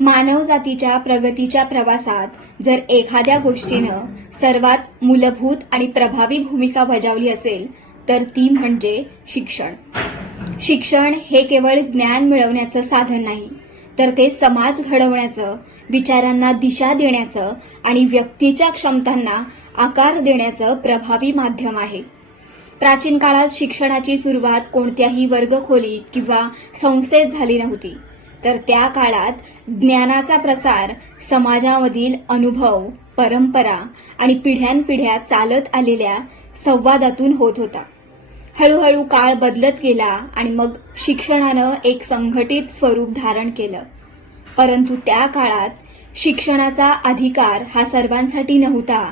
मानवजातीच्या प्रगतीच्या प्रवासात जर एखाद्या गोष्टीनं सर्वात मूलभूत आणि प्रभावी भूमिका बजावली असेल तर ती म्हणजे शिक्षण. शिक्षण हे केवळ ज्ञान मिळवण्याचं साधन नाही, तर ते समाज घडवण्याचं, विचारांना दिशा देण्याचं आणि व्यक्तीच्या क्षमतांना आकार देण्याचं प्रभावी माध्यम आहे. प्राचीन काळात शिक्षणाची सुरुवात कोणत्याही वर्गखोलीत किंवा संस्थेत झाली नव्हती, तर त्या काळात ज्ञानाचा प्रसार समाजामधील अनुभव, परंपरा आणि पिढ्यानपिढ्या चालत आलेल्या संवादातून होत होता. हळूहळू काळ बदलत गेला आणि मग शिक्षणानं एक संघटित स्वरूप धारण केलं. परंतु त्या काळात शिक्षणाचा अधिकार हा सर्वांसाठी नव्हता.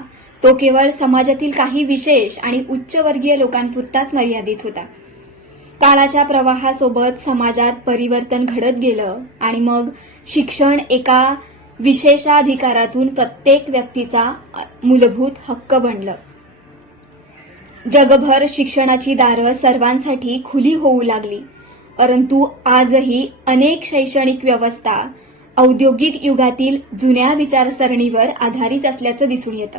तो केवळ समाजातील काही विशेष आणि उच्चवर्गीय लोकांपुरताच मर्यादित होता. काळाच्या प्रवाहासोबत समाजात परिवर्तन घडत गेलं आणि मग शिक्षण एका विशेषाधिकारातून प्रत्येक व्यक्तीचा मूलभूत हक्क बनलं. जगभर शिक्षणाची दारं सर्वांसाठी खुली होऊ लागली, परंतु आजही अनेक शैक्षणिक व्यवस्था औद्योगिक युगातील जुन्या विचारसरणीवर आधारित असल्याचं दिसून येतं.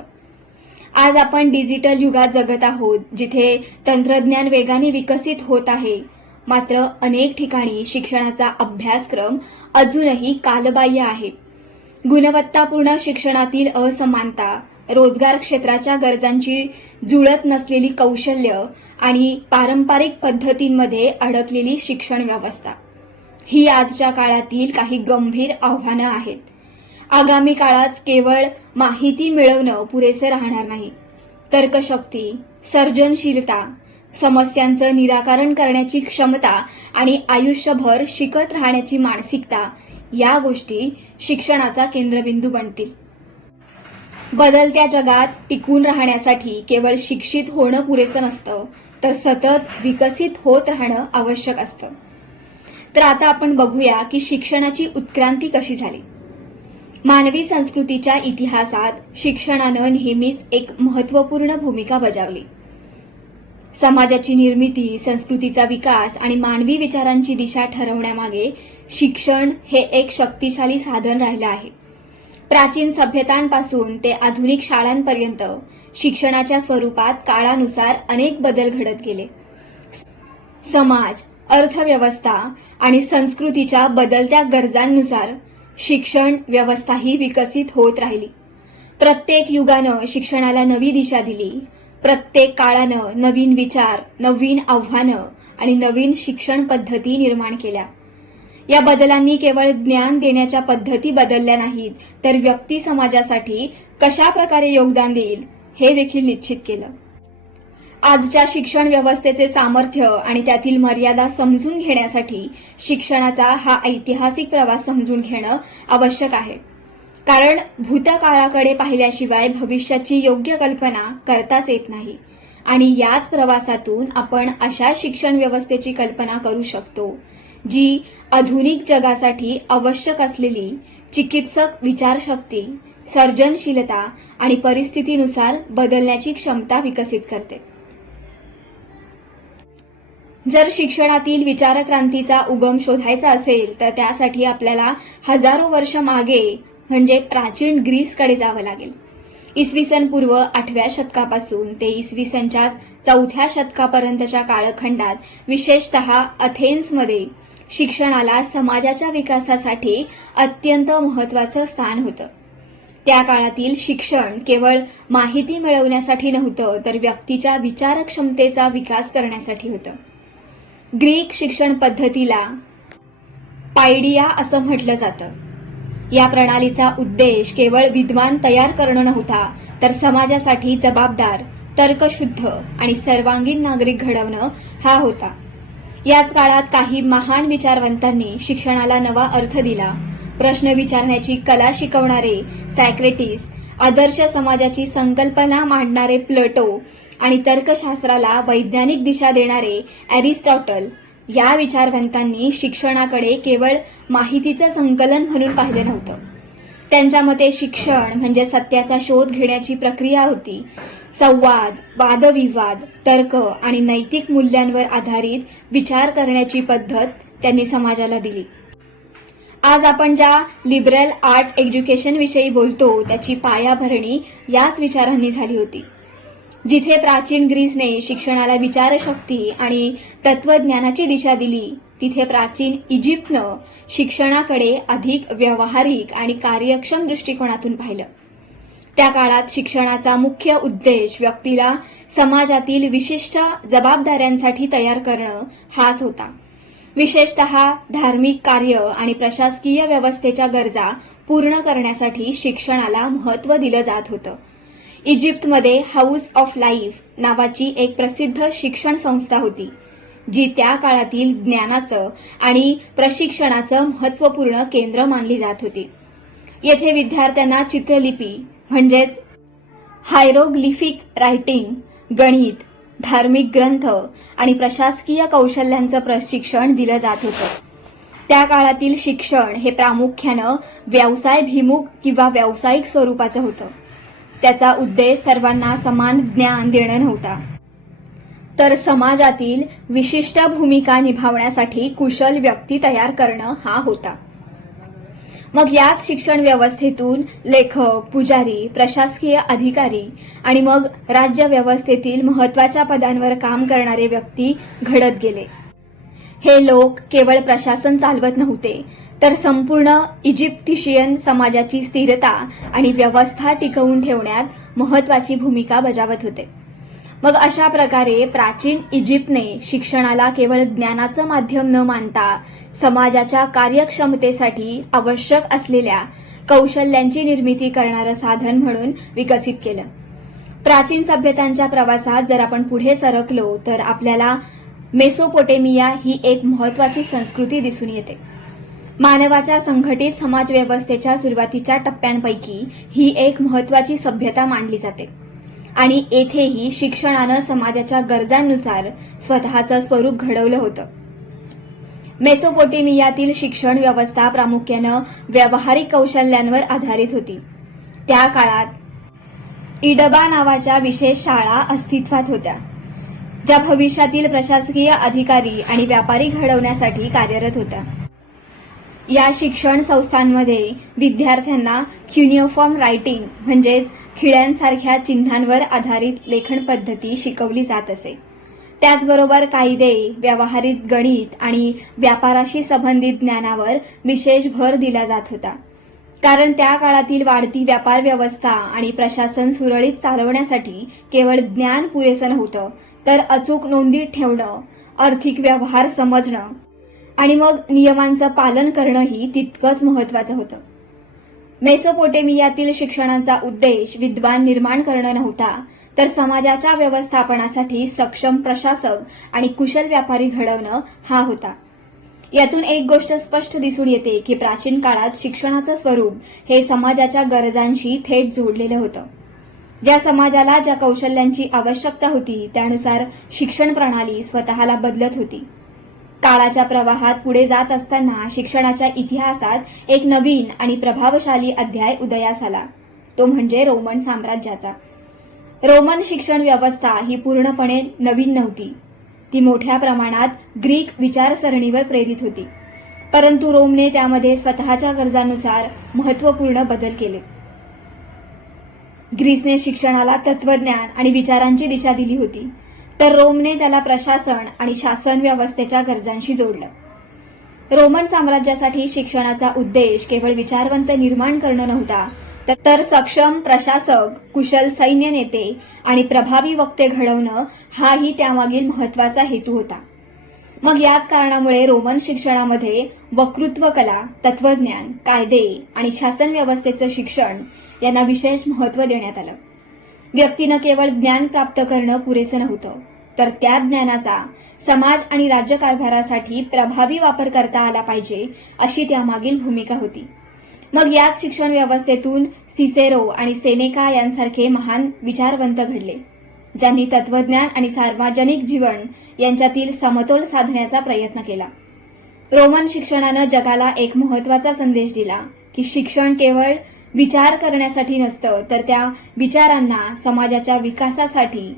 आज आपण डिजिटल युगात जगत आहोत, जिथे तंत्रज्ञान वेगाने विकसित होत आहे. मात्र अनेक ठिकाणी शिक्षणाचा अभ्यासक्रम अजूनही कालबाह्य आहे. गुणवत्तापूर्ण शिक्षणातील असमानता, रोजगार क्षेत्राच्या गरजांची जुळत नसलेली कौशल्य आणि पारंपरिक पद्धतींमध्ये अडकलेली शिक्षण व्यवस्था ही आजच्या काळातील काही गंभीर आव्हानं आहेत. आगामी काळात केवळ माहिती मिळवणं पुरेसे राहणार नाही. तर्कशक्ती, सर्जनशीलता, समस्यांचं निराकरण करण्याची क्षमता आणि आयुष्यभर शिकत राहण्याची मानसिकता या गोष्टी शिक्षणाचा केंद्रबिंदू बनतील. बदलत्या जगात टिकून राहण्यासाठी केवळ शिक्षित होणं पुरेसं नसतं, तर सतत विकसित होत राहणं आवश्यक असतं. तर आता आपण बघूया की शिक्षणाची उत्क्रांती कशी झाली. मानवी संस्कृतीच्या इतिहासात शिक्षणानं नेहमीच एक महत्त्वपूर्ण भूमिका बजावली. समाजाची निर्मिती, संस्कृतीचा विकास आणि मानवी विचारांची दिशा ठरवण्यामागे शिक्षण हे एक शक्तिशाली साधन राहिलं आहे. प्राचीन सभ्यतांपासून ते आधुनिक शाळांपर्यंत शिक्षणाच्या स्वरूपात काळानुसार अनेक बदल घडत गेले. समाज, अर्थव्यवस्था आणि संस्कृतीच्या बदलत्या गरजांनुसार शिक्षण व्यवस्थाही विकसित होत राहिली. प्रत्येक युगानं शिक्षणाला नवी दिशा दिली. प्रत्येक काळानं नवीन विचार, नवीन आव्हानं आणि नवीन शिक्षण पद्धती निर्माण केल्या. या बदलांनी केवळ ज्ञान देण्याच्या पद्धती बदलल्या नाहीत, तर व्यक्ती समाजासाठी कशा प्रकारे योगदान देईल हे देखील निश्चित केलं. आजच्या शिक्षण व्यवस्थेचे सामर्थ्य आणि त्यातील मर्यादा समजून घेण्यासाठी शिक्षणाचा हा ऐतिहासिक प्रवास समजून घेणं आवश्यक आहे. कारण भूतकाळाकडे पाहिल्याशिवाय भविष्याची योग्य कल्पना करताच येत नाही आणि याच प्रवासातून आपण अशा शिक्षण व्यवस्थेची कल्पना करू शकतो जी आधुनिक जगासाठी आवश्यक असलेली चिकित्सक विचारशक्ती, सर्जनशीलता आणि परिस्थितीनुसार बदलण्याची क्षमता विकसित करते. जर शिक्षणातील विचारक्रांतीचा उगम शोधायचा असेल तर त्यासाठी आपल्याला हजारो वर्ष मागे म्हणजे प्राचीन ग्रीसकडे जावं लागेल. इसवी सन पूर्व 8व्या शतकापासून ते इसवी सनच्या 4थ्या शतकापर्यंतच्या कालखंडात विशेषतः अथेन्समध्ये शिक्षणाला समाजाच्या विकासासाठी अत्यंत महत्त्वाचं स्थान होतं. त्या काळातील शिक्षण केवळ माहिती मिळवण्यासाठी नव्हतं, तर व्यक्तीच्या विचारक्षमतेचा विकास करण्यासाठी होतं. ग्रीक शिक्षण पद्धतीला पायडिया असं म्हटलं जातं. या प्रणालीचा उद्देश केवळ विद्वान तयार करणं नव्हता, तर समाजासाठी जबाबदार, तर्कशुद्ध आणि सर्वांगीण नागरिक घडवणं हा होता. याच काळात काही महान विचारवंतांनी शिक्षणाला नवा अर्थ दिला. प्रश्न विचारण्याची कला शिकवणारे सॉक्रेटिस, आदर्श समाजाची संकल्पना मांडणारे प्लेटो आणि तर्कशास्त्राला वैज्ञानिक दिशा देणारे एरिस्टॉटल या विचारवंतांनी शिक्षणाकडे केवळ माहितीचं संकलन म्हणून पाहिलं नव्हतं. त्यांच्या मते शिक्षण म्हणजे सत्याचा शोध घेण्याची प्रक्रिया होती. संवाद, वादविवाद, तर्क आणि नैतिक मूल्यांवर आधारित विचार करण्याची पद्धत त्यांनी समाजाला दिली. आज आपण ज्या लिबरल आर्ट एज्युकेशन विषयी बोलतो त्याची पायाभरणी याच विचारांनी झाली होती. जिथे प्राचीन ग्रीसने शिक्षणाला विचारशक्ती आणि तत्वज्ञानाची दिशा दिली, तिथे प्राचीन इजिप्तनं शिक्षणाकडे अधिक व्यावहारिक आणि कार्यक्षम दृष्टिकोनातून पाहिलं. त्या काळात शिक्षणाचा मुख्य उद्देश व्यक्तीला समाजातील विशिष्ट जबाबदाऱ्यांसाठी तयार करणं हाच होता. विशेषतः धार्मिक कार्य आणि प्रशासकीय व्यवस्थेच्या गरजा पूर्ण करण्यासाठी शिक्षणाला महत्त्व दिलं जात होतं. इजिप्तमध्ये हाऊस ऑफ लाईफ नावाची एक प्रसिद्ध शिक्षण संस्था होती, जी त्या काळातील ज्ञानाचं आणि प्रशिक्षणाचं महत्त्वपूर्ण केंद्र मानली जात होती. येथे विद्यार्थ्यांना चित्रलिपी म्हणजेच हायरोग्लिफिक रायटिंग, गणित, धार्मिक ग्रंथ आणि प्रशासकीय कौशल्यांचं प्रशिक्षण दिलं जात होतं. त्या काळातील शिक्षण हे प्रामुख्यानं व्यवसायभिमुख किंवा व्यावसायिक स्वरूपाचं होतं. त्याचा उद्देश सर्वांना समान ज्ञान देणं नव्हता, तर समाजातील विशिष्ट भूमिका निभावण्यासाठी कुशल व्यक्ती तयार करणं हा होता. मग याच शिक्षण व्यवस्थेतून लेखक, पुजारी, प्रशासकीय अधिकारी आणि मग राज्य व्यवस्थेतील महत्त्वाच्या पदांवर काम करणारे व्यक्ती घडत गेले. हे लोक केवळ प्रशासन चालवत नव्हते, तर संपूर्ण इजिप्शियन समाजाची स्थिरता आणि व्यवस्था टिकवून ठेवण्यात महत्त्वाची भूमिका बजावत होते. मग अशा प्रकारे प्राचीन इजिप्तने शिक्षणाला केवळ ज्ञानाचं माध्यम न मानता समाजाच्या कार्यक्षमतेसाठी आवश्यक असलेल्या कौशल्यांची निर्मिती करणारं साधन म्हणून विकसित केलं. प्राचीन सभ्यतांच्या प्रवासात जर आपण पुढे सरकलो तर आपल्याला मेसोपोटेमिया ही एक महत्त्वाची संस्कृती दिसून येते. मानवाच्या संघटित समाजव्यवस्थेच्या सुरुवातीच्या टप्प्यांपैकी ही एक महत्त्वाची सभ्यता मानली जाते आणि येथेही शिक्षणानं समाजाच्या गरजांनुसार स्वतःचं स्वरूप घडवलं होतं. मेसोपोटेमियातील शिक्षण व्यवस्था प्रामुख्यानं व्यावहारिक कौशल्यांवर आधारित होती. त्या काळात इडबा नावाच्या विशेष शाळा अस्तित्वात होत्या, ज्या भविष्यातील प्रशासकीय अधिकारी आणि व्यापारी घडवण्यासाठी कार्यरत होत्या. या शिक्षण संस्थांमध्ये विद्यार्थ्यांना क्युनिफॉर्म रायटिंग म्हणजेच खिळ्यांसारख्या चिन्हांवर आधारित लेखन पद्धती शिकवली जात असे. त्याचबरोबर कायदे, व्यावहारिक गणित आणि व्यापाराशी संबंधित ज्ञानावर विशेष भर दिला जात होता. कारण त्या काळातील वाढती व्यापार व्यवस्था आणि प्रशासन सुरळीत चालवण्यासाठी केवळ ज्ञान पुरेसं नव्हतं, तर अचूक नोंदी ठेवणं, आर्थिक व्यवहार समजणं आणि मग नियमांचं पालन करणंही तितकंच महत्त्वाचं होतं. मेसोपोटेमियातील शिक्षणाचा उद्देश विद्वान निर्माण करणं नव्हता, तर समाजाच्या व्यवस्थापनासाठी सक्षम प्रशासक आणि कुशल व्यापारी घडवणं हा होता. यातून एक गोष्ट स्पष्ट दिसून येते की प्राचीन काळात शिक्षणाचं स्वरूप हे समाजाच्या गरजांशी थेट जोडलेलं होतं. ज्या समाजाला ज्या कौशल्यांची आवश्यकता होती त्यानुसार शिक्षण प्रणाली स्वतःला बदलत होती. काळाच्या प्रवाहात पुढे जात असताना शिक्षणाच्या इतिहासात एक नवीन आणि प्रभावशाली अध्याय उदयास आला, तो म्हणजे रोमन साम्राज्याचा. रोमन शिक्षण व्यवस्था ही पूर्णपणे नवीन नव्हती. ती मोठ्या प्रमाणात ग्रीक विचारसरणीवर प्रेरित होती, परंतु रोमने त्यामध्ये स्वतःच्या गरजांनुसार महत्त्वपूर्ण बदल केले. ग्रीसने शिक्षणाला तत्वज्ञान आणि विचारांची दिशा दिली होती, तर रोमने त्याला प्रशासन आणि शासन व्यवस्थेच्या गरजांशी जोडलं. रोमन साम्राज्यासाठी शिक्षणाचा उद्देश केवळ विचारवंत निर्माण करणं नव्हता, तर सक्षम प्रशासक, कुशल सैन्य नेते आणि प्रभावी वक्ते घडवणं हाही त्यामागील महत्त्वाचा हेतू होता. मग याच कारणामुळे रोमन शिक्षणामध्ये वक्तृत्व कला, तत्वज्ञान, कायदे आणि शासन व्यवस्थेचं शिक्षण यांना विशेष महत्त्व देण्यात आलं. व्यक्तीनं केवळ ज्ञान प्राप्त करणं पुरेसं नव्हतं, तर त्या ज्ञानाचा समाज आणि राज्यकारभारासाठी प्रभावी वापर करता आला पाहिजे, अशी त्यामागील भूमिका होती. मग याच शिक्षण व्यवस्थेतून सिसेरो आणि सेनेका यांसारखे महान विचारवंत घडले, ज्यांनी तत्वज्ञान आणि सार्वजनिक जीवन यांच्यातील समतोल साधण्याचा प्रयत्न केला. रोमन शिक्षणानं जगाला एक महत्त्वाचा संदेश दिला की शिक्षण केवळ विचार करण्यासाठी नसतं, तर त्या विचारांना समाजाच्या विकासासाठी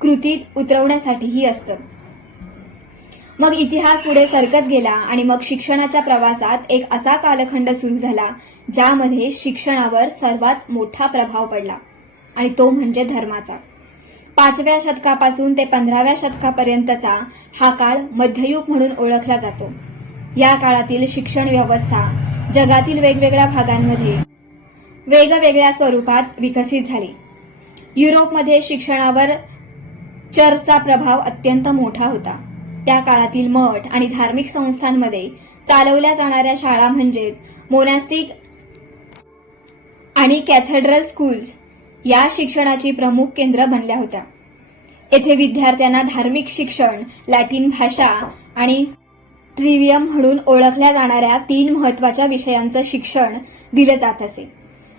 कृतीत उतरवण्यासाठीही असतं. मग इतिहास पुढे सरकत गेला आणि मग शिक्षणाच्या प्रवासात एक असा कालखंड सुरू झाला ज्यामध्ये शिक्षणावर सर्वात मोठा प्रभाव पडला आणि तो म्हणजे धर्माचा. 5व्या शतकापासून ते 15व्या शतकापर्यंतचा हा काळ मध्ययुग म्हणून ओळखला जातो. या काळातील शिक्षण व्यवस्था जगातील वेगवेगळ्या भागांमध्ये वेगवेगळ्या स्वरूपात विकसित झाली. युरोपमध्ये शिक्षणावर चर्चचा प्रभाव अत्यंत मोठा होता. त्या काळातील मठ आणि धार्मिक संस्थांमध्ये चालवल्या जाणाऱ्या शाळा म्हणजेच मोनॅस्टिक आणि कॅथेड्रल स्कूल्स या शिक्षणाची प्रमुख केंद्र बनल्या होत्या. येथे विद्यार्थ्यांना धार्मिक शिक्षण, लॅटिन भाषा आणि ट्रिवियम म्हणून ओळखल्या जाणाऱ्या 3 महत्वाच्या विषयांचं शिक्षण दिलं जात असे: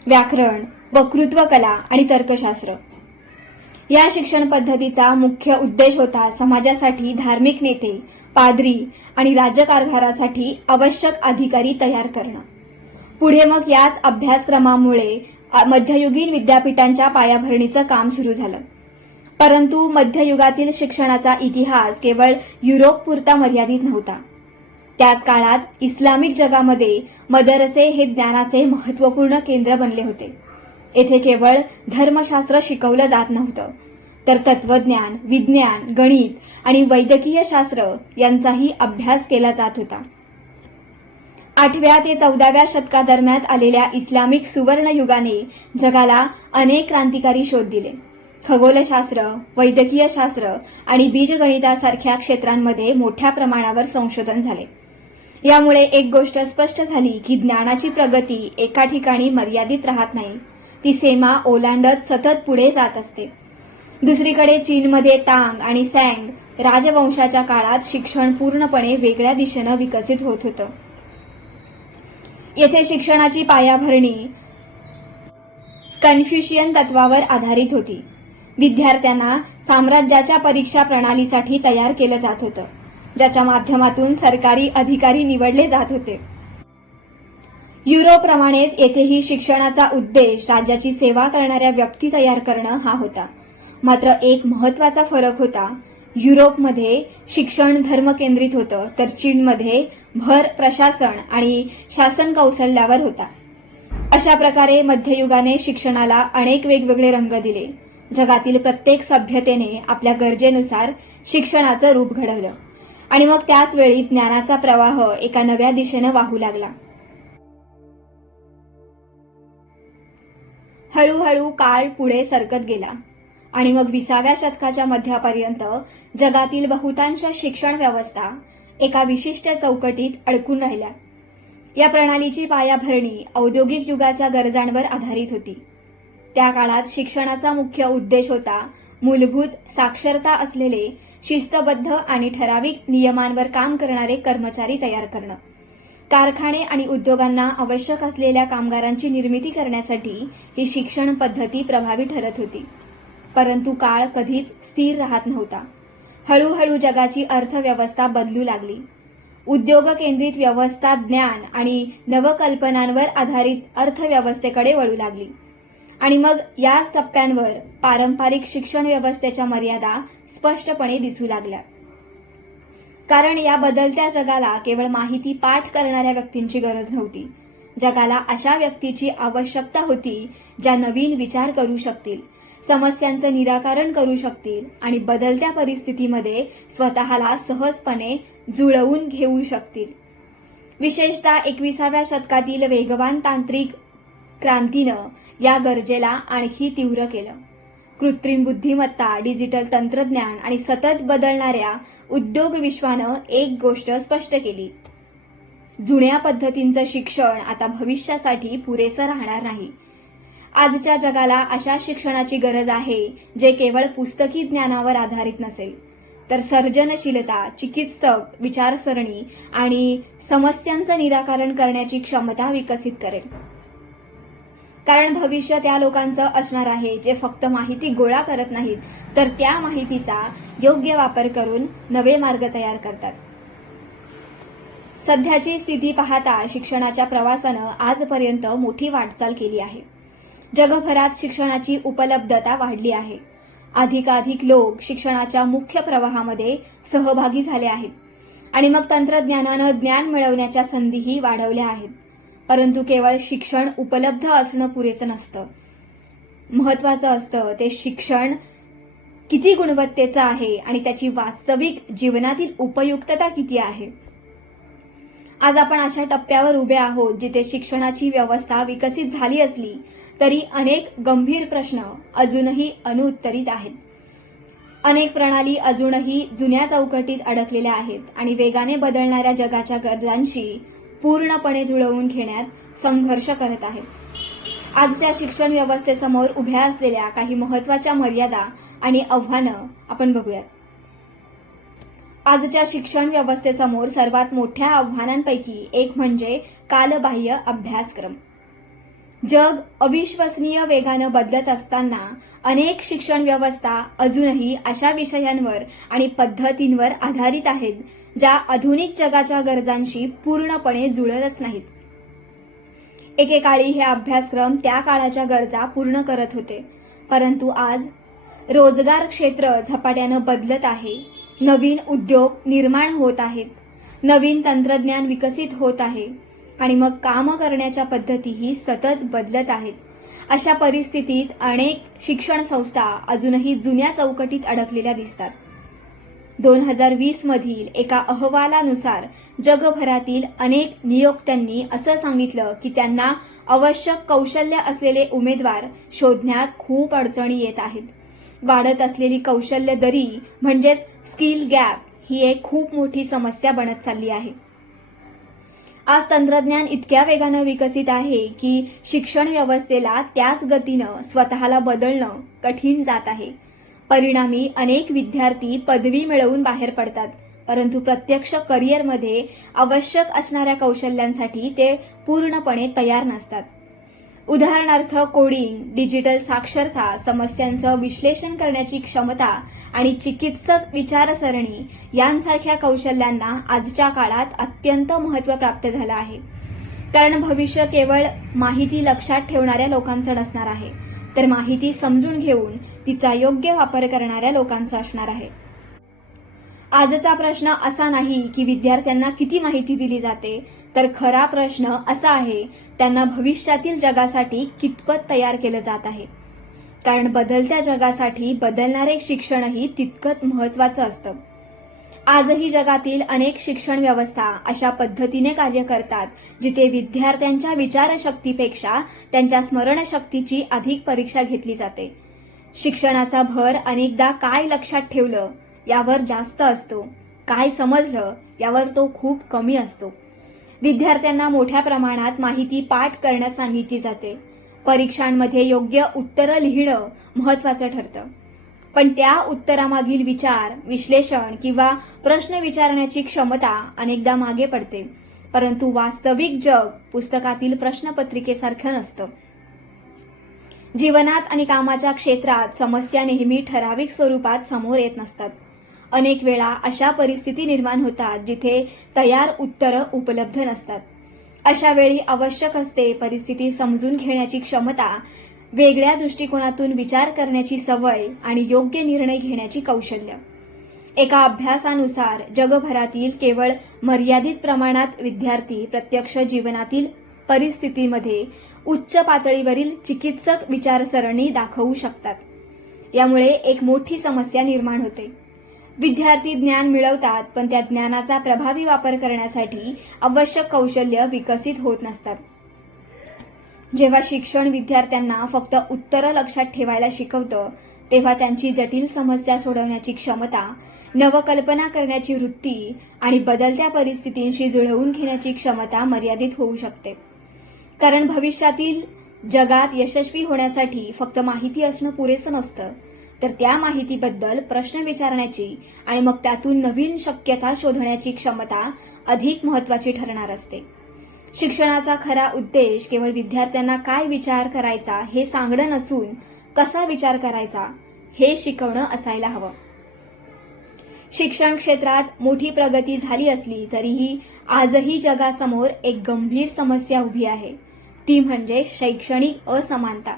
व्याकरण, वक्तृत्व कला आणि तर्कशास्त्र. या शिक्षण पद्धतीचा मुख्य उद्देश होता समाजासाठी धार्मिक नेते, पाद्री आणि राज्यकारभारासाठी आवश्यक अधिकारी तयार करणं. पुढे मग याच अभ्यासक्रमामुळे मध्ययुगीन विद्यापीठांच्या पायाभरणीचं काम सुरू झालं. परंतु मध्ययुगातील शिक्षणाचा इतिहास केवळ युरोपपुरता मर्यादित नव्हता. त्याच काळात इस्लामिक जगामध्ये मदरसे हे ज्ञानाचे महत्वपूर्ण केंद्र बनले होते. येथे केवळ धर्मशास्त्र शिकवलं जात नव्हतं, तर तत्वज्ञान, विज्ञान, गणित आणि वैद्यकीय शास्त्र यांचाही अभ्यास केला जात होता. 8व्या ते 14व्या शतकादरम्यान आलेल्या इस्लामिक सुवर्ण युगाने जगाला अनेक क्रांतिकारी शोध दिले. खगोलशास्त्र, वैद्यकीय शास्त्र आणि बीजगणितासारख्या क्षेत्रांमध्ये मोठ्या प्रमाणावर संशोधन झाले. यामुळे एक गोष्ट स्पष्ट झाली की ज्ञानाची प्रगती एका ठिकाणी मर्यादित राहत नाही, ती सीमा ओलांडत सतत पुढे जात असते. दुसरीकडे चीनमध्ये तांग आणि सॅंग राजवंशाच्या काळात शिक्षण पूर्णपणे वेगळ्या दिशेनं विकसित होत होतं. येथे शिक्षणाची पायाभरणी कन्फ्युशियन तत्वावर आधारित होती. विद्यार्थ्यांना साम्राज्याच्या परीक्षा प्रणालीसाठी तयार केलं जात होतं, ज्याच्या माध्यमातून सरकारी अधिकारी निवडले जात होते. युरोपप्रमाणेच येथेही शिक्षणाचा उद्देश राज्याची सेवा करणाऱ्या व्यक्ती तयार करणं हा होता. मात्र एक महत्वाचा फरक होता. युरोपमध्ये शिक्षण धर्म केंद्रित होतं, तर चीनमध्ये भर प्रशासन आणि शासन कौशल्यावर होता. अशा प्रकारे मध्ययुगाने शिक्षणाला अनेक वेगवेगळे रंग दिले. जगातील प्रत्येक सभ्यतेने आपल्या गरजेनुसार शिक्षणाचं रूप घडवलं आणि मग त्याच वेळी ज्ञानाचा प्रवाह एका नव्या दिशेनं वाहू लागला. हळूहळू काळ पुढे सरकत गेला आणि मग 20व्या शतकाच्या मध्यापर्यंत जगातील बहुतांश शिक्षण व्यवस्था एका विशिष्ट चौकटीत अडकून राहिल्या. या प्रणालीची पायाभरणी औद्योगिक युगाच्या गरजांवर आधारित होती. त्या काळात शिक्षणाचा मुख्य उद्देश होता मूलभूत साक्षरता असलेले, शिस्तबद्ध आणि ठराविक नियमांवर काम करणारे कर्मचारी तयार करणं. कारखाने आणि उद्योगांना आवश्यक असलेल्या कामगारांची निर्मिती करण्यासाठी ही शिक्षण पद्धती प्रभावी ठरत होती. परंतु काळ कधीच स्थिर राहत नव्हता. हळूहळू जगाची अर्थव्यवस्था बदलू लागली. उद्योग केंद्रित व्यवस्था ज्ञान आणि नवकल्पनांवर आधारित अर्थव्यवस्थेकडे वळू लागली आणि मग याच टप्प्यांवर पारंपरिक शिक्षण व्यवस्थेच्या मर्यादा स्पष्टपणे दिसू लागल्या. कारण या बदलत्या जगाला केवळ माहिती पाठ करणाऱ्या व्यक्तींची गरज नव्हती. जगाला अशा व्यक्तीची आवश्यकता होती ज्या नवीन विचार करू शकतील, समस्यांचं निराकरण करू शकतील आणि बदलत्या परिस्थितीमध्ये स्वतःला सहजपणे जुळवून घेऊ शकतील. विशेषतः 21व्या शतकातील वेगवान तांत्रिक क्रांतीनं या गरजेला आणखी तीव्र केलं. कृत्रिम बुद्धिमत्ता, डिजिटल तंत्रज्ञान आणि सतत बदलणाऱ्या उद्योग विश्वानं एक गोष्ट स्पष्ट केली: जुन्या पद्धतींचं शिक्षण आता भविष्यासाठी पुरेसं राहणार नाही. आजच्या जगाला अशा शिक्षणाची गरज आहे जे केवळ पुस्तकी ज्ञानावर आधारित नसेल, तर सर्जनशीलता, चिकित्सक विचारसरणी आणि समस्यांचं निराकरण करण्याची क्षमता विकसित करेल. कारण भविष्य त्या लोकांचं असणार आहे जे फक्त माहिती गोळा करत नाहीत, तर त्या माहितीचा योग्य वापर करून नवे मार्ग तयार करतात. सध्याची स्थिती पाहता शिक्षणाच्या प्रवासानं आजपर्यंत मोठी वाटचाल केली आहे. जगभरात शिक्षणाची उपलब्धता वाढली आहे. अधिकाधिक लोक शिक्षणाच्या मुख्य प्रवाहामध्ये सहभागी झाले आहेत. आणि मग तंत्रज्ञानानं ज्ञान मिळवण्याच्या संधीही वाढवल्या आहेत. परंतु केवळ शिक्षण उपलब्ध असणं पुरेसं नसतं. महत्वाचं असतं ते शिक्षण किती गुणवत्तेचं आहे आणि त्याची वास्तविक जीवनातील उपयुक्तता किती आहे. आज आपण अशा टप्प्यावर उभे आहोत जिथे शिक्षणाची व्यवस्था विकसित झाली असली तरी अनेक गंभीर प्रश्न अजूनही अनुत्तरित आहेत. अनेक प्रणाली अजूनही जुन्या चौकटीत अडकलेल्या आहेत आणि वेगाने बदलणाऱ्या जगाच्या गरजांशी पूर्णपणे जुळवून घेण्यात संघर्ष करत आहेत. आजच्या शिक्षण व्यवस्थेसमोर उभ्या असलेल्या काही महत्वाच्या मर्यादा आणि आव्हानं आपण बघूयात. आजच्या शिक्षण व्यवस्थेसमोर सर्वात मोठ्या आव्हानांपैकी एक म्हणजे कालबाह्य अभ्यासक्रम. जग अविश्वसनीय वेगानं बदलत असताना अनेक शिक्षण व्यवस्था अजूनही अशा विषयांवर आणि पद्धतींवर आधारित आहेत ज्या आधुनिक जगाच्या गरजांशी पूर्णपणे जुळतच नाहीत. एकेकाळी हे अभ्यासक्रम त्या काळाच्या गरजा पूर्ण करत होते, परंतु आज रोजगार क्षेत्र झपाट्यानं बदलत आहे. नवीन उद्योग निर्माण होत आहेत, नवीन तंत्रज्ञान विकसित होत आहे आणि मग काम करण्याच्या पद्धतीही सतत बदलत आहेत. अशा परिस्थितीत अनेक शिक्षण संस्था अजूनही जुन्या चौकटीत अडकलेल्या दिसतात. 2020 मधील एका अहवालानुसार जगभरातील अनेक नियोक्त्यांनी असं सांगितलं की त्यांना आवश्यक कौशल्य असलेले उमेदवार शोधण्यात खूप अडचणी येत आहेत. वाढत असलेली कौशल्य दरी म्हणजेच स्किल गॅप ही एक खूप मोठी समस्या बनत चालली आहे. आज तंत्रज्ञान इतक्या वेगानं विकसित आहे की शिक्षण व्यवस्थेला त्याच गतीनं स्वतःला बदलणं कठीण जात आहे. परिणामी अनेक विद्यार्थी पदवी मिळवून बाहेर पडतात, परंतु प्रत्यक्ष करिअरमध्ये आवश्यक असणाऱ्या कौशल्यांसाठी ते पूर्णपणे तयार नसतात. उदाहरणार्थ कोडिंग, डिजिटल साक्षरता, समस्यांचं विश्लेषण करण्याची क्षमता आणि चिकित्सक विचारसरणी यांसारख्या कौशल्यांना आजच्या काळात अत्यंत महत्त्व प्राप्त झालं आहे. कारण भविष्य केवळ माहिती लक्षात ठेवणाऱ्या लोकांचं नसणार आहे, तर माहिती समजून घेऊन तिचा योग्य वापर करणाऱ्या लोकांचं असणार आहे. आजचा प्रश्न असा नाही की विद्यार्थ्यांना किती माहिती दिली जाते, तर खरा प्रश्न असा आहे त्यांना भविष्यातील जगासाठी कितपत तयार केलं जात आहे. कारण बदलत्या जगासाठी बदलणारे शिक्षणही तितकंच महत्वाचं असतं. आजही जगातील अनेक शिक्षण व्यवस्था अशा पद्धतीने कार्य करतात जिथे विद्यार्थ्यांच्या विचारशक्तीपेक्षा त्यांच्या स्मरणशक्तीची अधिक परीक्षा घेतली जाते. शिक्षणाचा भर अनेकदा काय लक्षात ठेवलं यावर जास्त असतो, काय समजलं यावर तो खूप कमी असतो. विद्यार्थ्यांना मोठ्या प्रमाणात माहिती पाठ करण्यास सांगितली जाते. परीक्षांमध्ये योग्य उत्तरं लिहिणं महत्वाचं ठरतं, पण त्या उत्तरामागील विचार, विश्लेषण किंवा प्रश्न विचारण्याची क्षमता अनेकदा मागे पडते. परंतु वास्तविक जग पुस्तकातील प्रश्नपत्रिकेसारखं नसतं. जीवनात आणि कामाच्या क्षेत्रात समस्या नेहमी ठराविक स्वरूपात समोर येत नसतात. अनेक वेळा अशा परिस्थिती निर्माण होतात जिथे तयार उत्तरं उपलब्ध नसतात. अशा वेळी आवश्यक असते परिस्थिती समजून घेण्याची क्षमता, वेगळ्या दृष्टिकोनातून विचार करण्याची सवय आणि योग्य निर्णय घेण्याची कौशल्य. एका अभ्यासानुसार जगभरातील केवळ मर्यादित प्रमाणात विद्यार्थी प्रत्यक्ष जीवनातील परिस्थितीमध्ये उच्च पातळीवरील चिकित्सक विचारसरणी दाखवू शकतात. यामुळे एक मोठी समस्या निर्माण होते. विद्यार्थी ज्ञान मिळवतात, पण त्या ज्ञानाचा प्रभावी वापर करण्यासाठी आवश्यक कौशल्य विकसित होत नसतात. जेव्हा शिक्षण विद्यार्थ्यांना फक्त उत्तरं लक्षात ठेवायला शिकवतं, तेव्हा त्यांची जटिल समस्या सोडवण्याची क्षमता, नवकल्पना करण्याची वृत्ती आणि बदलत्या परिस्थितींशी जुळवून घेण्याची क्षमता मर्यादित होऊ शकते. कारण भविष्यातील जगात यशस्वी होण्यासाठी फक्त माहिती असणं पुरेसं नसतं, तर त्या माहितीबद्दल प्रश्न विचारण्याची आणि मग त्यातून नवीन शक्यता शोधण्याची क्षमता अधिक महत्वाची ठरणार असते. शिक्षणाचा खरा उद्देश केवळ विद्यार्थ्यांना काय विचार करायचा हे सांगणं नसून कसा विचार करायचा हे शिकवणं असायला हवं. शिक्षण क्षेत्रात मोठी प्रगती झाली असली तरीही आजही जगासमोर एक गंभीर समस्या उभी आहे, ती म्हणजे शैक्षणिक असमानता.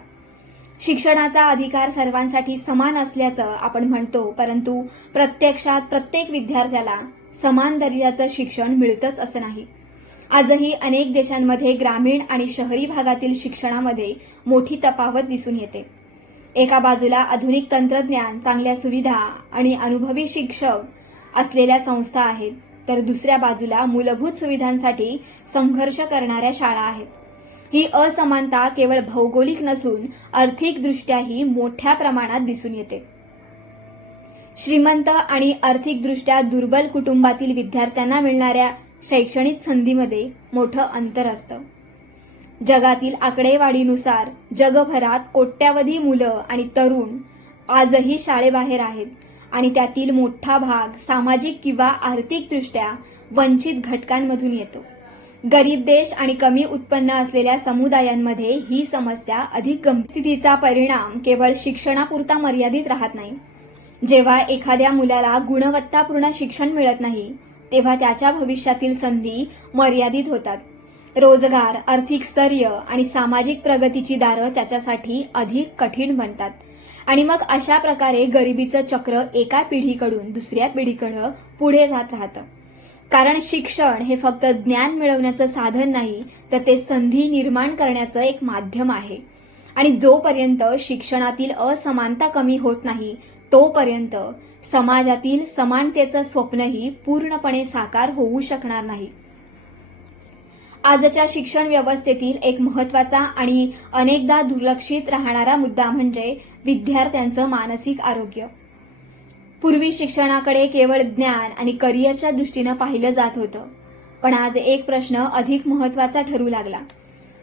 शिक्षणाचा अधिकार सर्वांसाठी समान असल्याचं आपण म्हणतो, परंतु प्रत्यक्षात प्रत्येक विद्यार्थ्याला समान दर्जाचं शिक्षण मिळतंच असं नाही. आजही अनेक देशांमध्ये ग्रामीण आणि शहरी भागातील शिक्षणामध्ये मोठी तफावत दिसून येते. एका बाजूला आधुनिक तंत्रज्ञान, चांगल्या सुविधा आणि अनुभवी शिक्षक असलेल्या संस्था आहेत, तर दुसऱ्या बाजूला मूलभूत सुविधांसाठी संघर्ष करणाऱ्या शाळा आहेत. ही असमानता केवळ भौगोलिक नसून आर्थिकदृष्ट्याही मोठ्या प्रमाणात दिसून येते. श्रीमंत आणि आर्थिकदृष्ट्या दुर्बल कुटुंबातील विद्यार्थ्यांना मिळणाऱ्या शैक्षणिक संधीमध्ये मोठं अंतर असतं. जगातील आकडेवारीनुसार जगभरात कोट्यावधी मुलं आणि तरुण आजही शाळेबाहेर आहेत आणि त्यातील मोठा भाग सामाजिक किंवा आर्थिकदृष्ट्या वंचित घटकांमधून येतो. गरीब देश आणि कमी उत्पन्न असलेल्या समुदायांमध्ये ही समस्या अधिक गंभीर. स्थितीचा परिणाम केवळ शिक्षणापुरता मर्यादित राहत नाही. जेव्हा एखाद्या मुलाला गुणवत्तापूर्ण शिक्षण मिळत नाही, तेव्हा त्याच्या भविष्यातील संधी मर्यादित होतात. रोजगार, आर्थिक स्थैर्य आणि सामाजिक प्रगतीची दारं त्याच्यासाठी अधिक कठीण बनतात आणि मग अशा प्रकारे गरिबीचं चक्र एका पिढीकडून दुसऱ्या पिढीकडे पुढे जात राहतं. कारण शिक्षण हे फक्त ज्ञान मिळवण्याचं साधन नाही, तर ते संधी निर्माण करण्याचं एक माध्यम आहे. आणि जोपर्यंत शिक्षणातील असमानता कमी होत नाही, तोपर्यंत समाजातील समानतेचं स्वप्नही पूर्णपणे साकार होऊ शकणार नाही. आजच्या शिक्षण व्यवस्थेतील एक महत्त्वाचा आणि अनेकदा दुर्लक्षित राहणारा मुद्दा म्हणजे विद्यार्थ्यांचं मानसिक आरोग्य. पूर्वी शिक्षणाकडे केवळ ज्ञान आणि करिअरच्या दृष्टीनं पाहिलं जात होतं, पण आज एक प्रश्न अधिक महत्त्वाचा ठरू लागला.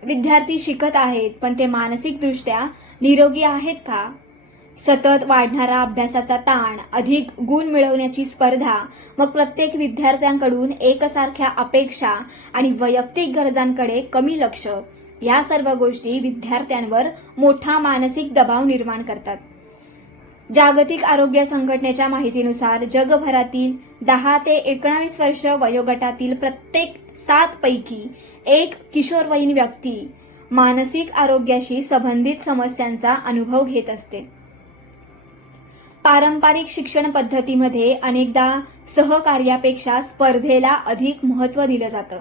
विद्यार्थी शिकत आहेत, पण ते मानसिकदृष्ट्या निरोगी आहेत का? सतत वाढणारा अभ्यासाचा ताण, अधिक गुण मिळवण्याची स्पर्धा, मग प्रत्येक विद्यार्थ्यांकडून एकसारख्या अपेक्षा आणि वैयक्तिक गरजांकडे कमी लक्ष, या सर्व गोष्टी विद्यार्थ्यांवर मोठा मानसिक दबाव निर्माण करतात. जागतिक आरोग्य संघटनेच्या माहितीनुसार जगभरातील 10 ते 19 वर्ष वयोगटातील प्रत्येक 7 पैकी 1 किशोरवयीन व्यक्ती मानसिक आरोग्याशी संबंधित समस्यांचा अनुभव घेत असते. पारंपरिक शिक्षण पद्धतीमध्ये अनेकदा सहकार्यापेक्षा स्पर्धेला अधिक महत्त्व दिलं जातं.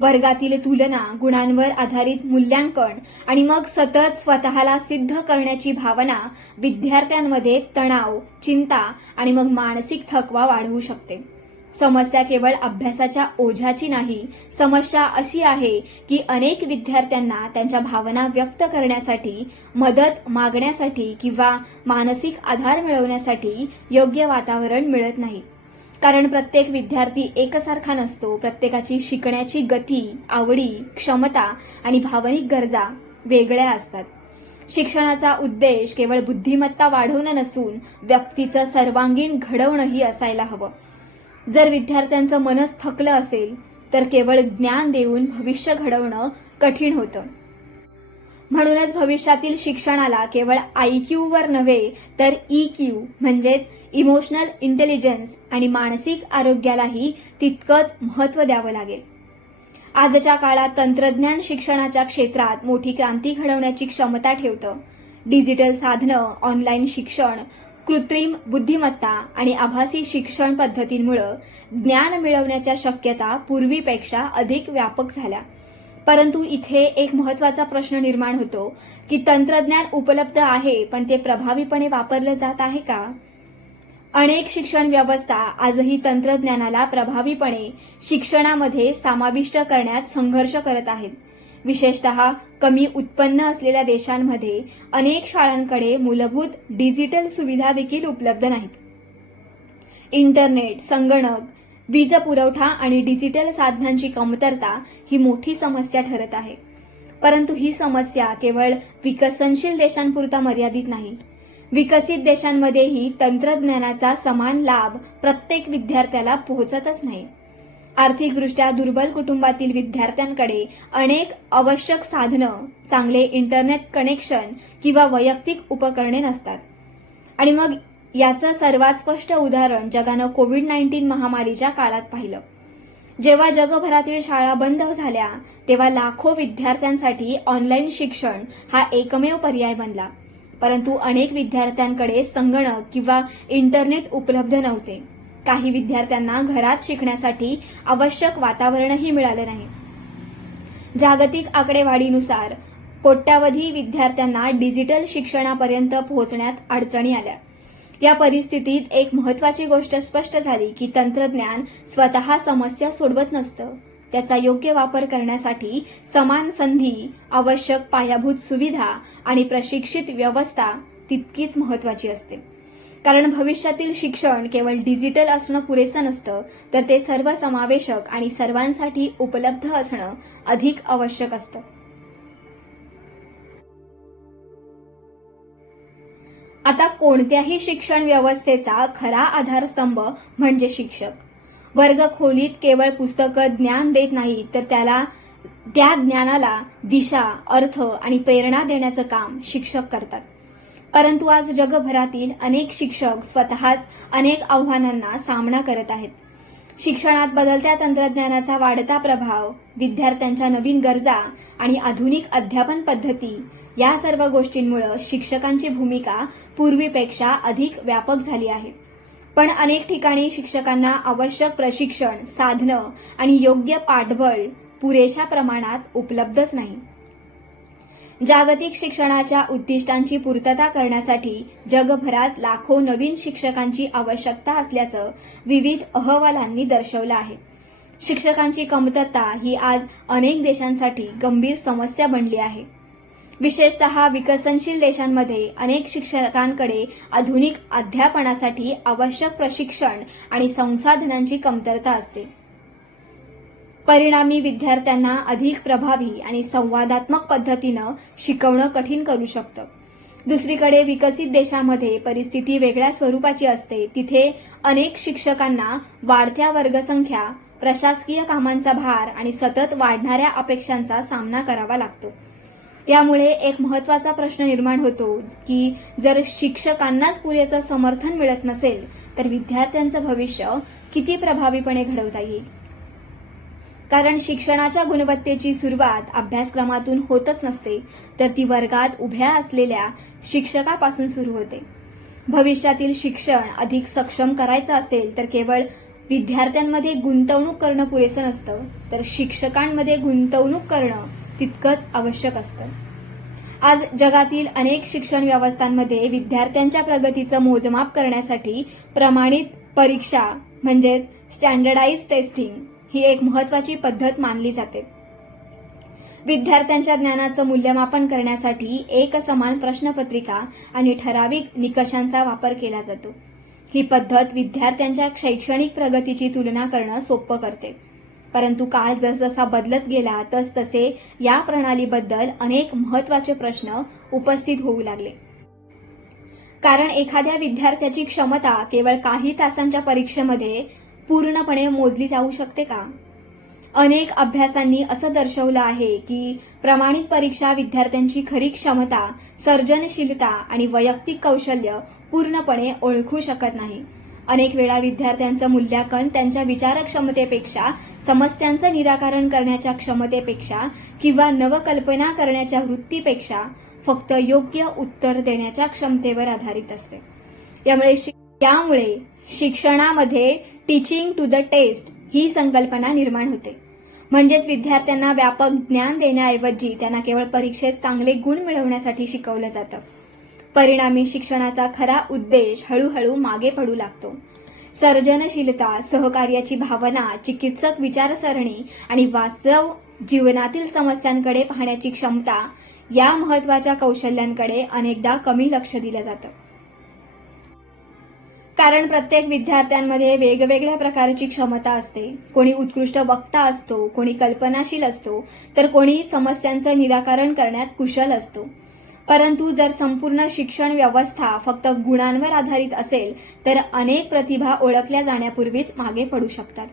वर्गातील तुलना, गुणांवर आधारित मूल्यांकन आणि मग सतत स्वतःला सिद्ध करण्याची भावना विद्यार्थ्यांमध्ये तणाव, चिंता आणि मग मानसिक थकवा वाढवू शकते. समस्या केवळ अभ्यासाच्या ओझ्याची नाही. समस्या अशी आहे की अनेक विद्यार्थ्यांना त्यांच्या भावना व्यक्त करण्यासाठी, मदत मागण्यासाठी किंवा मानसिक आधार मिळवण्यासाठी योग्य वातावरण मिळत नाही. कारण प्रत्येक विद्यार्थी एकसारखा नसतो. प्रत्येकाची शिकण्याची गती, आवडी, क्षमता आणि भावनिक गरजा वेगळ्या असतात. शिक्षणाचा उद्देश केवळ बुद्धिमत्ता वाढवणं नसून व्यक्तीचं सर्वांगीण घडवणंही असायला हवं. जर विद्यार्थ्यांचं मनच थकलं असेल, तर केवळ ज्ञान देऊन भविष्य घडवणं कठीण होतं. म्हणूनच भविष्यातील शिक्षणाला केवळ IQ वर नव्हे, तर EQ म्हणजेच इमोशनल इंटेलिजन्स आणि मानसिक आरोग्यालाही तितकंच महत्त्व द्यावं लागेल. आजच्या काळात तंत्रज्ञान शिक्षणाच्या क्षेत्रात मोठी क्रांती घडवण्याची क्षमता ठेवतं. डिजिटल साधनं, ऑनलाईन शिक्षण, कृत्रिम बुद्धिमत्ता आणि आभासी शिक्षण पद्धतींमुळे ज्ञान मिळवण्याच्या शक्यता पूर्वीपेक्षा अधिक व्यापक झाल्या. परंतु इथे एक महत्त्वाचा प्रश्न निर्माण होतो की तंत्रज्ञान उपलब्ध आहे, पण ते प्रभावीपणे वापरलं जात आहे का? अनेक शिक्षण व्यवस्था आजही तंत्रज्ञानाला प्रभावीपणे शिक्षणामध्ये समाविष्ट करण्यात संघर्ष करत आहेत. विशेषतः कमी उत्पन्न असलेल्या देशांमध्ये अनेक शाळांकडे मूलभूत डिजिटल सुविधा देखील उपलब्ध नाहीत. इंटरनेट, संगणक, वीज पुरवठा आणि डिजिटल साधनांची कमतरता ही मोठी समस्या ठरत आहे. परंतु ही समस्या केवळ विकसनशील देशांपुरता मर्यादित नाही. विकसित देशांमध्येही तंत्रज्ञानाचा समान लाभ प्रत्येक विद्यार्थ्याला पोहोचतच नाही. आर्थिकदृष्ट्या दुर्बल कुटुंबातील विद्यार्थ्यांकडे अनेक आवश्यक साधनं, चांगले इंटरनेट कनेक्शन किंवा वैयक्तिक उपकरणे नसतात. आणि मग याचं सर्वात स्पष्ट उदाहरण जगानं कोविड-19 महामारीच्या काळात पाहिलं. जेव्हा जगभरातील शाळा बंद झाल्या, तेव्हा लाखो विद्यार्थ्यांसाठी ऑनलाईन शिक्षण हा एकमेव पर्याय बनला. परंतु अनेक विद्यार्थ्यांकडे संगणक किंवा इंटरनेट उपलब्ध नव्हते. काही विद्यार्थ्यांना घरात शिकण्यासाठी आवश्यक वातावरणही मिळालं नाही. जागतिक आकडेवारीनुसार कोट्यावधी विद्यार्थ्यांना डिजिटल शिक्षणापर्यंत पोहोचण्यात अडचणी आल्या. या परिस्थितीत एक महत्त्वाची गोष्ट स्पष्ट झाली की तंत्रज्ञान स्वतः समस्या सोडवत नसतं. त्याचा योग्य वापर करण्यासाठी समान संधी, आवश्यक पायाभूत सुविधा आणि प्रशिक्षित व्यवस्था तितकीच महत्त्वाची असते. कारण भविष्यातील शिक्षण केवळ डिजिटल असणं पुरेसं नसतं, तर ते सर्वसमावेशक आणि सर्वांसाठी उपलब्ध असणं अधिक आवश्यक असतं. आता कोणत्याही शिक्षण व्यवस्थेचा खरा आधारस्तंभ म्हणजे शिक्षक. वर्ग खोलीत केवळ पुस्तकं ज्ञान देत नाहीत, तर त्या ज्ञानाला दिशा, अर्थ आणि प्रेरणा देण्याचं काम शिक्षक करतात. परंतु आज जगभरातील अनेक शिक्षक स्वतःच अनेक आव्हानांना सामना करत आहेत. शिक्षणात बदलत्या तंत्रज्ञानाचा वाढता प्रभाव, विद्यार्थ्यांच्या नवीन गरजा आणि आधुनिक अध्यापन पद्धती या सर्व गोष्टींमुळे शिक्षकांची भूमिका पूर्वीपेक्षा अधिक व्यापक झाली आहे. पण अनेक ठिकाणी शिक्षकांना आवश्यक प्रशिक्षण, साधनं आणि योग्य पाठबळ पुरेशा प्रमाणात उपलब्धच नाही. जागतिक शिक्षणाच्या उद्दिष्टांची पूर्तता करण्यासाठी जगभरात लाखो नवीन शिक्षकांची आवश्यकता असल्याचं विविध अहवालांनी दर्शवलं आहे. शिक्षकांची कमतरता ही आज अनेक देशांसाठी गंभीर समस्या बनली आहे. विशेषतः विकसनशील देशांमध्ये अनेक शिक्षकांकडे आधुनिक अध्यापनासाठी आवश्यक प्रशिक्षण आणि संसाधनांची कमतरता असते. परिणामी विद्यार्थ्यांना अधिक प्रभावी आणि संवादात्मक पद्धतीनं शिकवणं कठीण करू शकतं. दुसरीकडे विकसित देशांमध्ये परिस्थिती वेगळ्या स्वरूपाची असते. तिथे अनेक शिक्षकांना वाढत्या वर्गसंख्या, प्रशासकीय कामांचा भार आणि सतत वाढणाऱ्या अपेक्षांचा सामना करावा लागतो. यामुळे एक महत्त्वाचा प्रश्न निर्माण होतो की जर शिक्षकांनाच पुरेसं समर्थन मिळत नसेल, तर विद्यार्थ्यांचं भविष्य किती प्रभावीपणे घडवता येईल? कारण शिक्षणाच्या गुणवत्तेची सुरुवात अभ्यासक्रमातून होतच नसते, तर ती वर्गात उभ्या असलेल्या शिक्षकापासून सुरू होते. भविष्यातील शिक्षण अधिक सक्षम करायचं असेल तर केवळ विद्यार्थ्यांमध्ये गुंतवणूक करणं पुरेसं नसतं, तर शिक्षकांमध्ये गुंतवणूक करणं तितकंच आवश्यक असतं. आज जगातील अनेक शिक्षण व्यवस्थांमध्ये विद्यार्थ्यांच्या प्रगतीचं मोजमाप करण्यासाठी प्रमाणित परीक्षा म्हणजेच स्टँडर्डाइज टेस्टिंग ही एक महत्त्वाची पद्धत मानली जाते. विद्यार्थ्यांच्या ज्ञानाचं मूल्यमापन करण्यासाठी एक समान प्रश्नपत्रिका आणि ठराविक निकषांचा वापर केला जातो. ही पद्धत विद्यार्थ्यांच्या शैक्षणिक प्रगतीची तुलना करणं सोपं करते. परंतु काळ जसजसा बदलत गेला तसतसे या प्रणालीबद्दल अनेक महत्त्वाचे प्रश्न उपस्थित होऊ लागले. कारण एखाद्या विद्यार्थ्याची क्षमता केवळ काही तासांच्या परीक्षेमध्ये पूर्णपणे मोजली जाऊ शकते का? अनेक अभ्यासांनी असं दर्शवलं आहे की प्रमाणित परीक्षा विद्यार्थ्यांची खरी क्षमता, सर्जनशीलता आणि वैयक्तिक कौशल्य पूर्णपणे ओळखू शकत नाही. अनेक वेळा विद्यार्थ्यांचं मूल्यांकन त्यांच्या विचारक्षमतेपेक्षा, समस्यांचं निराकरण करण्याच्या क्षमतेपेक्षा किंवा नवकल्पना करण्याच्या वृत्तीपेक्षा फक्त योग्य उत्तर देण्याच्या क्षमतेवर आधारित असते. यामुळे शिक्षणामध्ये टीचिंग टू द टेस्ट ही संकल्पना निर्माण होते. म्हणजेच विद्यार्थ्यांना व्यापक ज्ञान देण्याऐवजी त्यांना केवळ परीक्षेत चांगले गुण मिळवण्यासाठी शिकवलं जातं. परिणामी शिक्षणाचा खरा उद्देश हळूहळू मागे पडू लागतो. सर्जनशीलता, सहकार्याची भावना, चिकित्सक विचारसरणी आणि वास्तव जीवनातील समस्यांकडे पाहण्याची क्षमता या महत्त्वाच्या कौशल्यांकडे अनेकदा कमी लक्ष दिलं जातं. कारण प्रत्येक विद्यार्थ्यांमध्ये वेगवेगळ्या प्रकारची क्षमता असते. कोणी उत्कृष्ट वक्ता असतो, कोणी कल्पनाशील असतो, तर कोणी समस्यांचं निराकरण करण्यात कुशल असतो. परंतु जर संपूर्ण शिक्षण व्यवस्था फक्त गुणांवर आधारित असेल तर अनेक प्रतिभा ओळखल्या जाण्यापूर्वीच मागे पडू शकतात.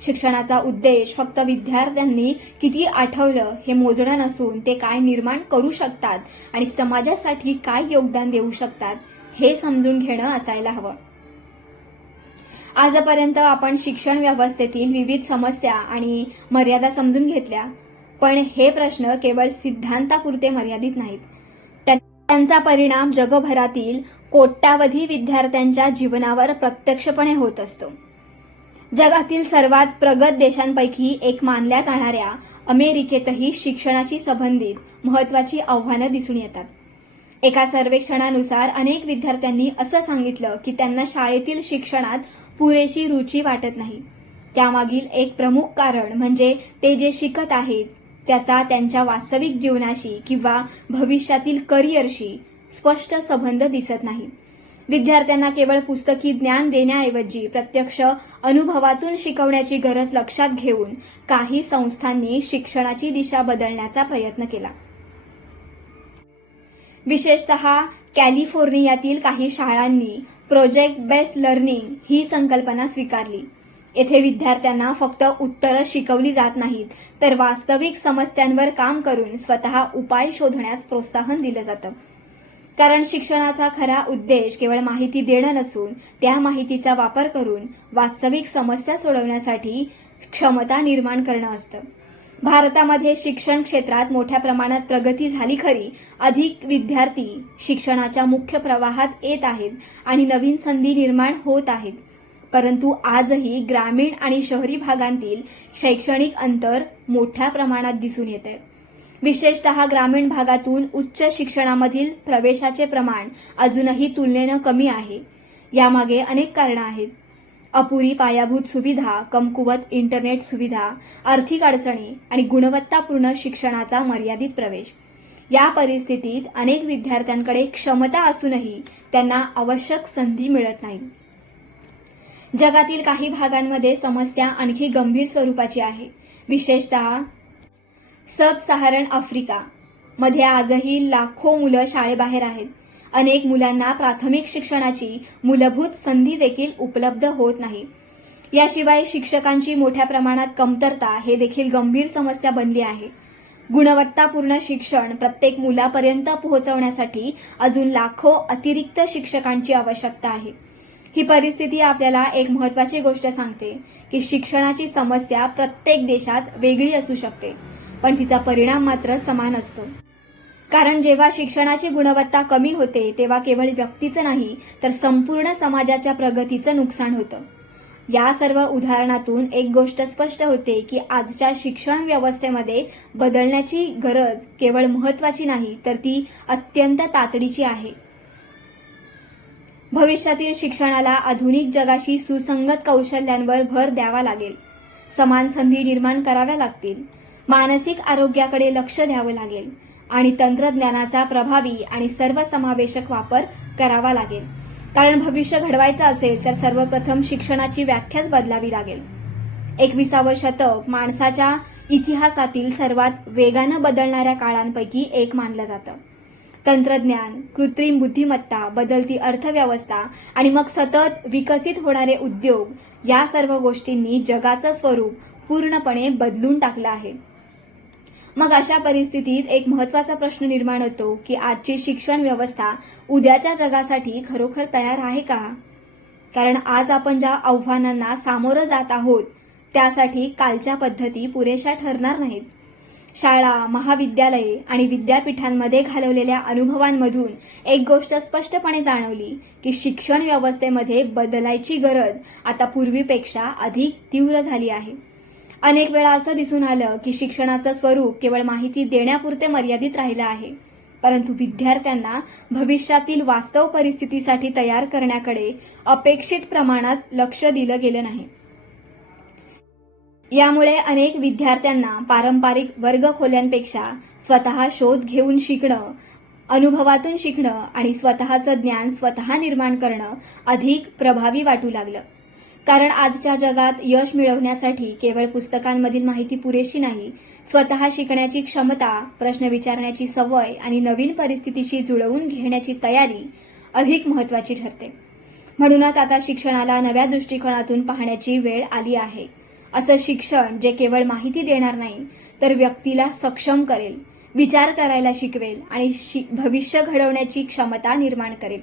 शिक्षणाचा उद्देश फक्त विद्यार्थ्यांनी किती आठवलं हे मोजणं नसून ते काय निर्माण करू शकतात आणि समाजासाठी काय योगदान देऊ शकतात हे समजून घेणं असायला हवं. आजपर्यंत आपण शिक्षण व्यवस्थेतील विविध समस्या आणि मर्यादा समजून घेतल्या, पण हे प्रश्न केवळ सिद्धांतापुरते मर्यादित नाहीत. त्यांचा परिणाम जगभरातील कोट्यावधी विद्यार्थ्यांच्या जीवनावर प्रत्यक्षपणे होत असतो. जगातील सर्वात प्रगत देशांपैकी एक मानल्या जाणाऱ्या अमेरिकेतही शिक्षणाशी संबंधित महत्त्वाची आव्हानं दिसून येतात. एका सर्वेक्षणानुसार अनेक विद्यार्थ्यांनी असं सांगितलं की त्यांना शाळेतील शिक्षणात पुरेशी रुची वाटत नाही. त्यामागील एक प्रमुख कारण म्हणजे ते जे शिकत आहेत त्याचा त्यांच्या वास्तविक जीवनाशी किंवा भविष्यातील करिअरशी स्पष्ट संबंध दिसत नाही. विद्यार्थ्यांना केवळ पुस्तकी ज्ञान देण्याऐवजी प्रत्यक्ष अनुभवातून शिकवण्याची गरज लक्षात घेऊन काही संस्थांनी शिक्षणाची दिशा बदलण्याचा प्रयत्न केला. विशेषतः कॅलिफोर्नियातील काही शाळांनी प्रोजेक्ट बेस्ड लर्निंग ही संकल्पना स्वीकारली. येथे विद्यार्थ्यांना फक्त उत्तरं शिकवली जात नाहीत, तर वास्तविक समस्यांवर काम करून स्वतः उपाय शोधण्यास प्रोत्साहन दिलं जातं. कारण शिक्षणाचा खरा उद्देश केवळ माहिती देणं नसून त्या माहितीचा वापर करून वास्तविक समस्या सोडवण्यासाठी क्षमता निर्माण करणं असतं. भारतामध्ये शिक्षण क्षेत्रात मोठ्या प्रमाणात प्रगती झाली खरी, अधिक विद्यार्थी शिक्षणाच्या मुख्य प्रवाहात येत आहेत आणि नवीन संधी निर्माण होत आहेत. परंतु आजही ग्रामीण आणि शहरी भागांतील शैक्षणिक अंतर मोठ्या प्रमाणात दिसून येते. विशेषतः ग्रामीण भागातून उच्च शिक्षणामधील प्रवेशाचे प्रमाण अजूनही तुलनेनं कमी आहे. यामागे अनेक कारणं आहेत. अपुरी पायाभूत सुविधा, कमकुवत इंटरनेट सुविधा, आर्थिक अडचणी आणि गुणवत्तापूर्ण शिक्षणाचा मर्यादित प्रवेश. या परिस्थितीत अनेक विद्यार्थ्यांकडे क्षमता असूनही त्यांना आवश्यक संधी मिळत नाही. जगातील काही भागांमध्ये समस्या आणखी गंभीर स्वरूपाची आहे. विशेषतः सब सहारण आफ्रिका मध्ये आजही लाखो मुलं शाळेबाहेर आहेत. अनेक मुलांना प्राथमिक शिक्षणाची मूलभूत संधी देखील उपलब्ध होत नाही. याशिवाय शिक्षकांची मोठ्या प्रमाणात कमतरता हे देखील गंभीर समस्या बनली आहे. गुणवत्तापूर्ण शिक्षण प्रत्येक मुलापर्यंत पोहोचवण्यासाठी अजून लाखो अतिरिक्त शिक्षकांची आवश्यकता आहे. ही परिस्थिती आपल्याला एक महत्त्वाची गोष्ट सांगते की शिक्षणाची समस्या प्रत्येक देशात वेगळी असू शकते, पण तिचा परिणाम मात्र समान असतो. कारण जेव्हा शिक्षणाची गुणवत्ता कमी होते तेव्हा केवळ व्यक्तीचं नाही तर संपूर्ण समाजाच्या प्रगतीचं नुकसान होतं. या सर्व उदाहरणातून एक गोष्ट स्पष्ट होते की आजच्या शिक्षण व्यवस्थेमध्ये बदलण्याची गरज केवळ महत्त्वाची नाही तर ती अत्यंत तातडीची आहे. भविष्यातील शिक्षणाला आधुनिक जगाशी सुसंगत कौशल्यांवर भर द्यावा लागेल. समान संधी निर्माण कराव्या लागतील. मानसिक आरोग्याकडे लक्ष द्यावं लागेल आणि तंत्रज्ञानाचा प्रभावी आणि सर्वसमावेशक वापर करावा लागेल. कारण भविष्य घडवायचं असेल तर सर्वप्रथम शिक्षणाची व्याख्याच बदलावी लागेल. 21वे शतक माणसाच्या इतिहासातील सर्वात वेगानं बदलणाऱ्या काळांपैकी एक मानलं जातं. तंत्रज्ञान, कृत्रिम बुद्धिमत्ता, बदलती अर्थव्यवस्था आणि मग सतत विकसित होणारे उद्योग या सर्व गोष्टींनी जगाचं स्वरूप पूर्णपणे बदलून टाकलं आहे. मग अशा परिस्थितीत एक महत्त्वाचा प्रश्न निर्माण होतो की आजची शिक्षण व्यवस्था उद्याच्या जगासाठी खरोखर तयार आहे का? कारण आज आपण ज्या आव्हानांना सामोरं जात आहोत त्यासाठी कालच्या पद्धती पुरेशा ठरणार नाहीत. शाळा, महाविद्यालये आणि विद्यापीठांमध्ये घालवलेल्या अनुभवांमधून एक गोष्ट स्पष्टपणे जाणवली की शिक्षण व्यवस्थेमध्ये बदलायची गरज आता पूर्वीपेक्षा अधिक तीव्र झाली आहे. अनेक वेळा असं दिसून आलं की शिक्षणाचं स्वरूप केवळ माहिती देण्यापुरते मर्यादित राहिलं आहे, परंतु विद्यार्थ्यांना भविष्यातील वास्तव परिस्थितीसाठी तयार करण्याकडे अपेक्षित प्रमाणात लक्ष दिलं गेलं नाही. यामुळे अनेक विद्यार्थ्यांना पारंपरिक वर्गखोल्यांपेक्षा स्वतः शोध घेऊन शिकणं, अनुभवातून शिकणं आणि स्वतःचं ज्ञान स्वतः निर्माण करणं अधिक प्रभावी वाटू लागलं. कारण आजच्या जगात यश मिळवण्यासाठी केवळ पुस्तकांमधील माहिती पुरेशी नाही, स्वतः शिकण्याची क्षमता, प्रश्न विचारण्याची सवय आणि नवीन परिस्थितीशी जुळवून घेण्याची तयारी अधिक महत्त्वाची ठरते. म्हणूनच आता शिक्षणाला नव्या दृष्टिकोनातून पाहण्याची वेळ आली आहे. असं शिक्षण जे केवळ माहिती देणार नाही तर व्यक्तीला सक्षम करेल, विचार करायला शिकवेल आणि भविष्य घडवण्याची क्षमता निर्माण करेल.